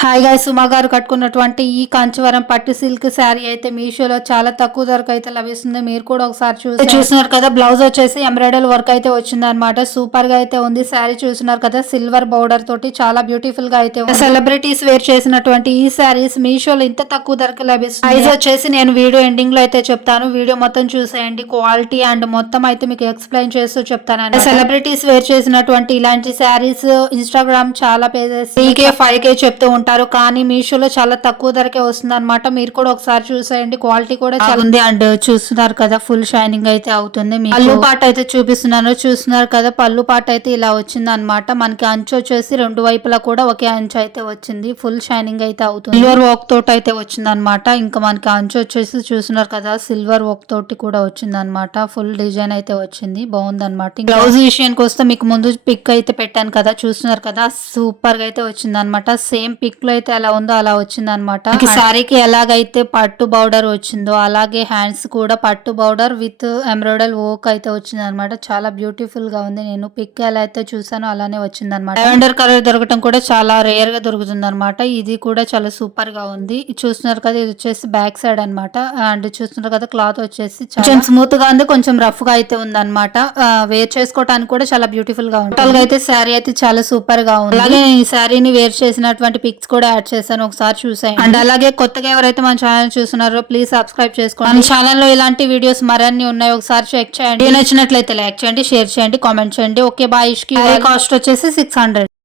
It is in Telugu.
హాయ్ గాయ్స్, సుమా గారు కట్టుకున్నటువంటి ఈ కాంచీవరం పట్టు సిల్క్ శారీ అయితే మీషోలో చాలా తక్కువ ధరకు అయితే లభిస్తుంది. మీరు కూడా ఒకసారి చూస్తున్నారు కదా. బ్లౌజ్ వచ్చేసి ఎంబ్రాయిడరీ వర్క్ అయితే వచ్చింది అనమాట. సూపర్ గా అయితే ఉంది. శారీ చూస్తున్నారు కదా, సిల్వర్ బౌడర్ తోటి చాలా బ్యూటిఫుల్ గా అయితే ఉంది. సెలబ్రిటీస్ వేర్ చేసినటువంటి ఈ శారీస్ మీషోలో ఇంత తక్కువ ధరకు లభిస్తుంది. ప్రైస్ వచ్చేసి నేను వీడియో ఎండింగ్ లో అయితే చెప్తాను. వీడియో మొత్తం చూసేయండి. క్వాలిటీ అండ్ మొత్తం అయితే మీకు ఎక్స్ప్లెయిన్ చేస్తూ చెప్తాను. సెలబ్రిటీస్ వేర్ చేసినటువంటి ఇలాంటి శారీస్ ఇన్స్టాగ్రామ్ చాలా పేజెస్ 3K 5K చెప్తూ ఉంటారు, కానీ మీషోలో చాలా తక్కువ ధరకే వస్తుంది అనమాట. మీరు కూడా ఒకసారి చూసేయండి. క్వాలిటీ కూడా చాలా ఉంది. అండ్ చూస్తున్నారు కదా, ఫుల్ షైనింగ్ అయితే అవుతుంది. పళ్ళు పాట అయితే చూస్తున్నారు కదా. పళ్ళు పాట అయితే ఇలా వచ్చింది అనమాట. మనకి అంచు వచ్చేసి రెండు వైపులా కూడా ఒకే అంచు అయితే వచ్చింది. ఫుల్ షైనింగ్ అయితే అవుతుంది. సిల్వర్ వర్క్ తోటి అయితే వచ్చింది అనమాట. ఇంకా మనకి అంచు వచ్చేసి చూస్తున్నారు కదా, సిల్వర్ వర్క్ తోటి కూడా వచ్చింది అనమాట. ఫుల్ డిజైన్ అయితే వచ్చింది, బాగుంది అనమాట. బ్లౌజ్ విషయానికి వస్తే మీకు ముందు పిక్ అయితే పెట్టాను కదా, చూస్తున్నారు కదా, సూపర్ గా అయితే వచ్చింది అనమాట. సేమ్ పిక్ లో అయితే ఎలా ఉందో అలా వచ్చింది అనమాట. శారీకి ఎలాగైతే పట్టు బౌడర్ వచ్చిందో అలాగే హ్యాండ్స్ కూడా పట్టు బౌడర్ విత్ ఎంబ్రాయిడరీ వర్క్ అయితే వచ్చింది అనమాట. చాలా బ్యూటిఫుల్ గా ఉంది. నేను పిక్ ఎలా అయితే చూసానో అలానే వచ్చింది అనమాట. లావెండర్ కలర్ దొరకడం కూడా చాలా రేర్ గా దొరుకుతుంది అనమాట. ఇది కూడా చాలా సూపర్ గా ఉంది. చూస్తున్నారు కదా, ఇది వచ్చేసి బ్యాక్ సైడ్ అనమాట. అండ్ చూస్తున్నారు కదా, క్లాత్ వచ్చేసి కొంచెం స్మూత్ గా ఉంది, కొంచెం రఫ్ గా అయితే ఉంది అనమాట. వేర్ చేసుకోవడానికి కూడా చాలా బ్యూటిఫుల్ గా ఉంది. టోటల్ గా అయితే శారీ అయితే చాలా సూపర్ గా ఉంది. అలాగే ఈ శారీని వేర్ చేసినటువంటి పిక్స్ కూడా యాడ్ చేశాను, ఒకసారి చూసాను. అండ్ అలాగే కొత్తగా ఎవరైతే మన ఛానల్ చూస్తున్నారో ప్లీజ్ సబ్స్క్రైబ్ చేసుకోండి. మన ఛానల్ లో ఇలాంటి వీడియోస్ మరన్ని ఉన్నాయి, ఒకసారి చెక్ చేయండి. నచ్చినట్లయితే లైక్ చేయండి, షేర్ చేయండి, కామెంట్ చేయండి. Okay bye. కాస్ట్ వచ్చేసి 600.